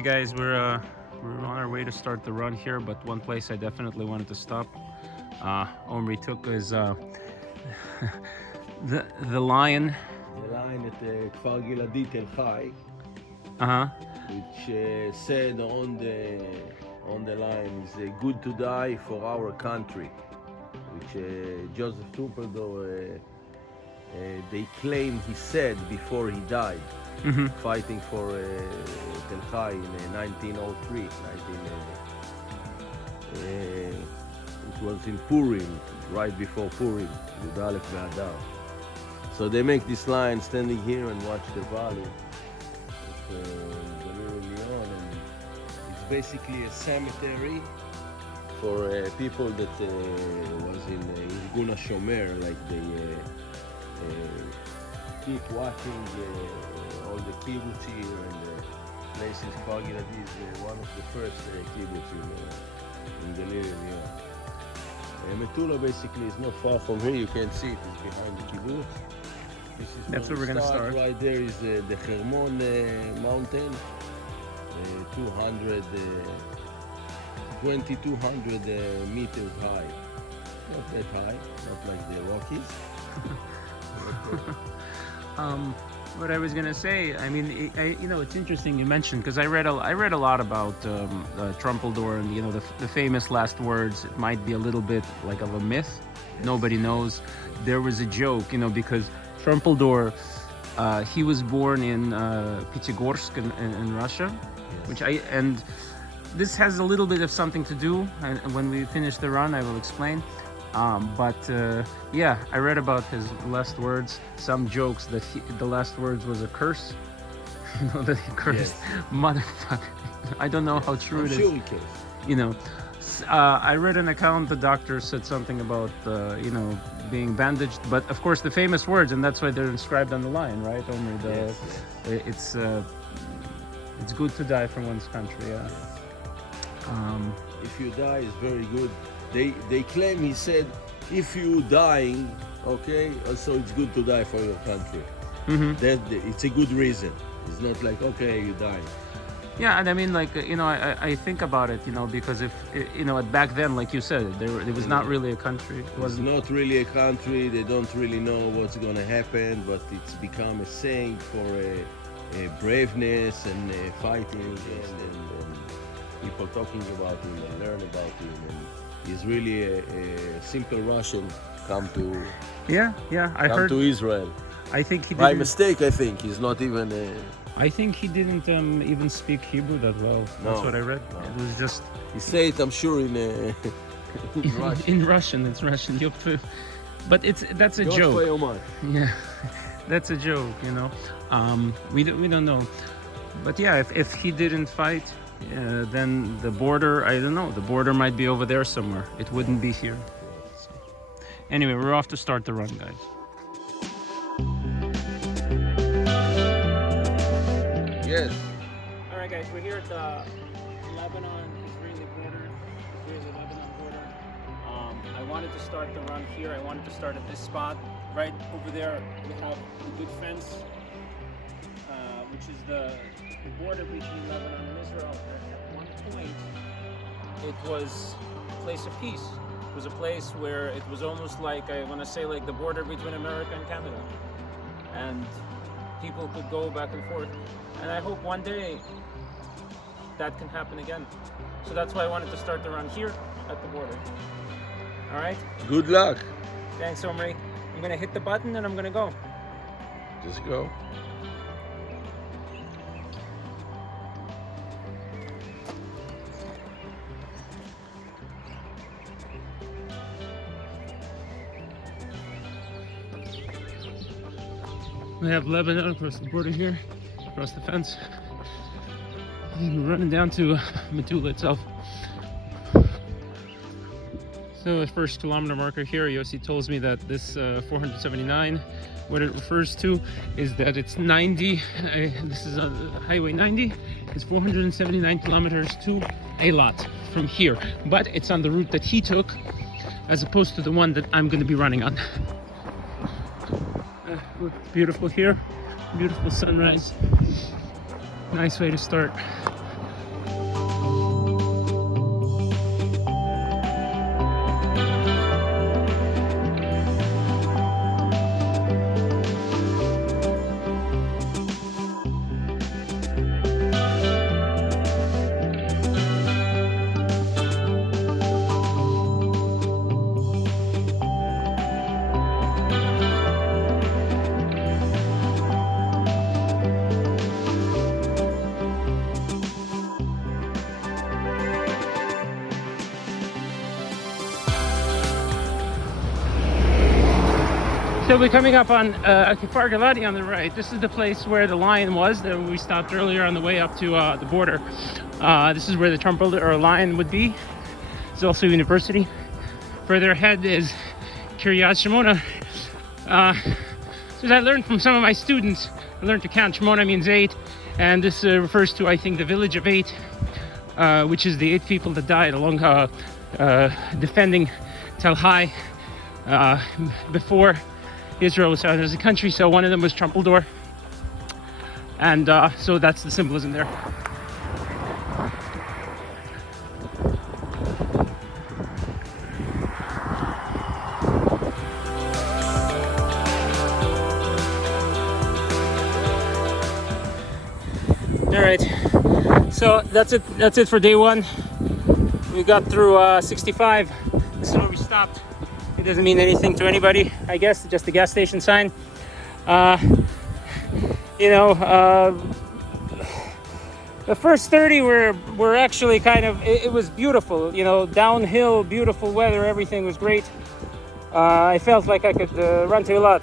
Hey guys, we're on our way to start the run here, but one place I definitely wanted to stop. Omri took his the lion. The line at Kfar Giladi Tel Chai, which said on the line is good to die for our country, which Joseph Trumpeldor they claim he said before he died, fighting for Tel Chai in 1903. It was in Purim, right before Purim, Yud Aleph Be'adar. So they make this line standing here and watch the valley of Leon, and it's basically a cemetery for people that was in Irgun HaShomer, like they keep watching all the kibbutz here, and the place in Kfar Giladi is one of the first kibbutz in the Leon. Metula basically is not far from here. You can see it is behind the kibbutz. That's where we're going to start. Right there is the Hermon mountain, 2,200 meters high. Not that high, not like the Rockies. What I was gonna say, I mean, it's interesting you mentioned, because I read a lot about Trumpeldor and the famous last words. It might be a little bit like of a myth. Yes. Nobody knows. There was a joke, because Trumpeldor, he was born in Pyatigorsk in Russia, yes. And this has a little bit of something to do, and when we finish the run I will explain. Yeah, I read about his last words, some jokes that the last words was a curse. That he cursed, yes. Motherfucker. I don't know how true it is. Sure he cares. I read an account, the doctor said something about, being bandaged, but of course the famous words, and that's why they're inscribed on the line, right, Omri? Yes. It's good to die for one's country, yeah. If you die, it's very good. They claim he said, if you dying, okay, also it's good to die for your country. It's a good reason. It's not like, okay, you die. Yeah, and I mean, like, I think about it, because if, back then, like you said, there was not really a country. It was not really a country. They don't really know what's going to happen, but it's become a saying for braveness and fighting and people talking about him and learn about him. And he's really a simple Russian come to to Israel. I think he did. By mistake, I think. He's not even... I think he didn't even speak Hebrew that well. That's what I read. No. It was just... He said it, I'm sure, in Russian. In Russian, it's Russian. But that's a joke. Yeah, that's a joke, We don't know. But yeah, if he didn't fight, then the border, I don't know, the border might be over there somewhere. It wouldn't be here. So, anyway, we're off to start the run, guys. Yes. All right, guys, we're here at the Lebanon-Israeli border. Israeli-Lebanon border. I wanted to start the run here. I wanted to start at this spot. Right over there, we have a good fence, which is the border between Lebanon and Israel. At one point, it was a place of peace. It was a place where it was almost like, I want to say, like the border between America and Canada. And people could go back and forth. And I hope one day that can happen again. So that's why I wanted to start the run here at the border. All right? Good luck. Thanks, Omri. I'm going to hit the button and I'm going to go. Just go. We have Lebanon across the border here, across the fence. And we're running down to Metula itself. So the first kilometer marker here, Yossi tells me that this 479, what it refers to is that it's 90, this is on Highway 90, it's 479 kilometers to Eilat from here. But it's on the route that he took, as opposed to the one that I'm going to be running on. Beautiful here, beautiful sunrise. Nice way to start So we're coming up on Kfar Galadi on the right. This is the place where the lion was that we stopped earlier on the way up to the border. This is where the Trump builder or lion would be. There's also a university. Further ahead is Kiryat Shimona. So as I learned from some of my students, I learned to count. Shimona means 8, and this refers to, I think, the village of 8, which is the 8 people that died along defending Tel Hai before Israel was founded as a country. So one of them was Trumpeldor, and so that's the symbolism there. All right, so that's it for day one. We got through 65. This is where we stopped. It doesn't mean anything to anybody, I guess, just a gas station sign. The first 30 were actually kind of, it was beautiful, downhill, beautiful weather, everything was great. I felt like I could run to a lot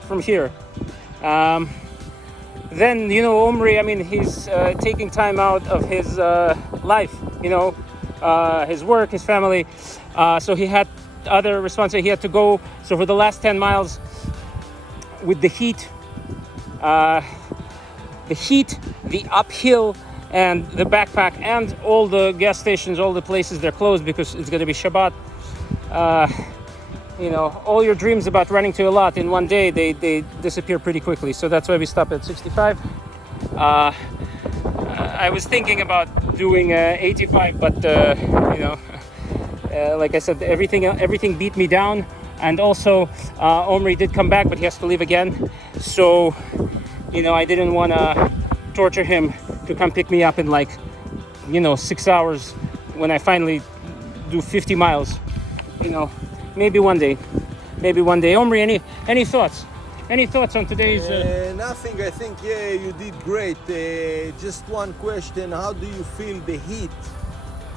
from here. Then, Omri, he's taking time out of his life, his work, his family. So he had other responsibilities. He had to go. So for the last 10 miles with the heat, the uphill, and the backpack, and all the gas stations, all the places, they're closed because it's going to be Shabbat. All your dreams about running to a lot in one day, they disappear pretty quickly. So that's why we stopped at 65. I was thinking about doing 85, but like I said, everything beat me down. And also, Omri did come back, but he has to leave again. So, I didn't want to torture him to come pick me up in 6 hours when I finally do 50 miles. Maybe one day. Omri, any thoughts? Any thoughts on today's? Nothing. I think you did great. Just one question: how do you feel the heat,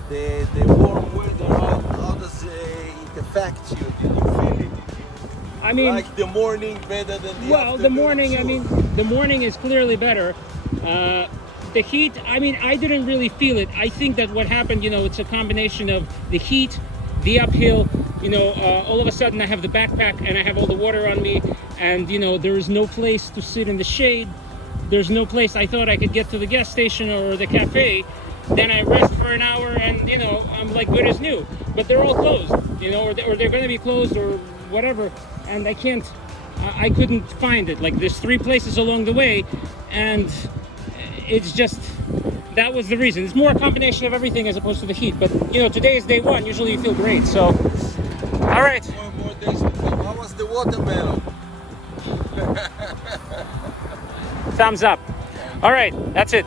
the warm weather? How does it affect you? Did you feel it? Like the morning better than the afternoon? The morning. The morning is clearly better. The heat. I didn't really feel it. I think that what happened, it's a combination of the heat, the uphill. All of a sudden I have the backpack and I have all the water on me, and there is no place to sit in the shade. There's no place. I thought I could get to the gas station or the cafe, then I rest for an hour, and I'm like good as new. But they're all closed, or they're going to be closed or whatever, and I couldn't find it. Like, there's 3 places along the way, and it's just, that was the reason. It's more a combination of everything as opposed to the heat. But today is day 1. Usually you feel great. So, all right. More days. How was the watermelon? Thumbs up. All right, that's it.